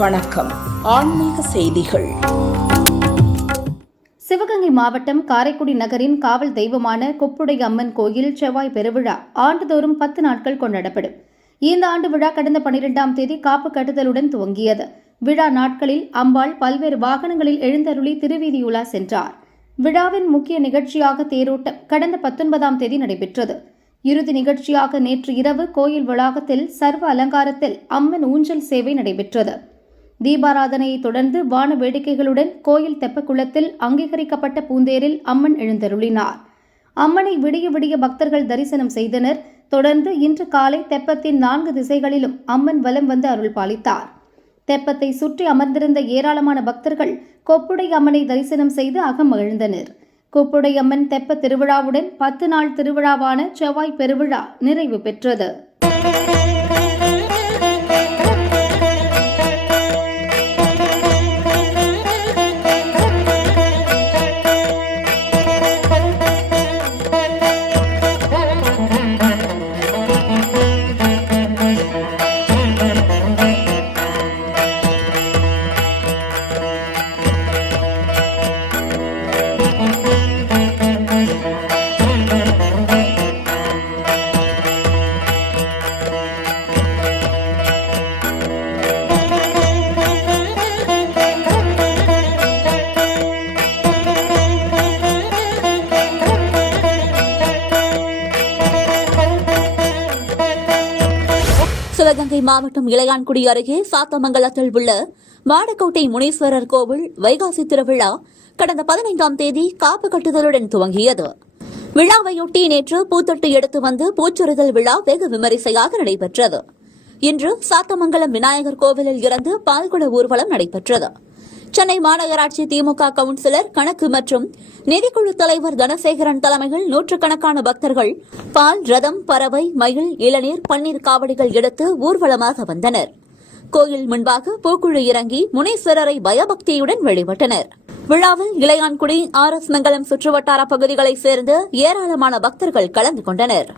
வணக்கம். ஆன்மீக செய்திகள். சிவகங்கை மாவட்டம் காரைக்குடி நகரின் காவல் தெய்வமான கொப்புடை அம்மன் கோயில் செவ்வாய் பெருவிழா ஆண்டுதோறும் 10 நாட்கள் கொண்டாடப்படும். இந்த ஆண்டு விழா கடந்த 12ஆம் தேதி காப்பு கட்டுதலுடன் துவங்கியது. விழா நாட்களில் அம்பாள் பல்வேறு வாகனங்களில் எழுந்தருளி திருவீதியுலா சென்றார். விழாவின் முக்கிய நிகழ்ச்சியாக தேரோட்டம் கடந்த 19ஆம் தேதி நடைபெற்றது. இறுதி நிகழ்ச்சியாக நேற்று இரவு கோயில் வளாகத்தில் சர்வ அலங்காரத்தில் அம்மன் ஊஞ்சல் சேவை நடைபெற்றது. தீபாராதனையை தொடர்ந்து வான வேடிக்கைகளுடன் கோயில் தெப்பக்குளத்தில் அங்கீகரிக்கப்பட்ட பூந்தேரில் அம்மன் எழுந்தருளினார். அம்மனை விடிய விடிய பக்தர்கள் தரிசனம் செய்தனர். தொடர்ந்து இன்று காலை தெப்பத்தின் 4 திசைகளிலும் அம்மன் வலம் வந்து அருள் பாலித்தார். தெப்பத்தை சுற்றி அமர்ந்திருந்த ஏராளமான பக்தர்கள் கொப்புடை அம்மனை தரிசனம் செய்து அகமகிழ்ந்தனர். கொப்புடை அம்மன் தெப்ப திருவிழாவுடன் 10 நாள் திருவிழாவான செவ்வாய் பெருவிழா நிறைவு பெற்றது. சிவகங்கை மாவட்டம் இளையான்குடி அருகே சாத்தமங்கலத்தில் உள்ள வாடக்கோட்டை முனீஸ்வரர் கோவில் வைகாசி திருவிழா கடந்த 15ஆம் தேதி காப்பு கட்டுதலுடன் துவங்கியது. விழாவையொட்டி நேற்று பூத்தொட்டு எடுத்து வந்து பூச்சொரிதல் விழா வெகு விமரிசையாக நடைபெற்றது. இன்று சாத்தமங்கலம் விநாயகர் கோவிலில் இருந்து பால்குட ஊர்வலம் நடைபெற்றது. சென்னை மாநகராட்சி திமுக கவுன்சிலர் கணக்கு மற்றும் நிதிக்குழு தலைவர் தனசேகரன் தலைமையில் நூற்றுக்கணக்கான பக்தர்கள் பால், ரதம், பறவை, மயில், இளநீர், பன்னீர் காவடிகள் எடுத்து ஊர்வலமாக வந்தனர். கோயில் முன்பாக பூக்குழி இறங்கி முனீஸ்வரரை பயபக்தியுடன் வழிபட்டனர். விழாவில் இளையான்குடி, RS மங்கலம் சுற்றுவட்டார பகுதிகளைச் சேர்ந்த ஏராளமான பக்தர்கள் கலந்து கொண்டனர்.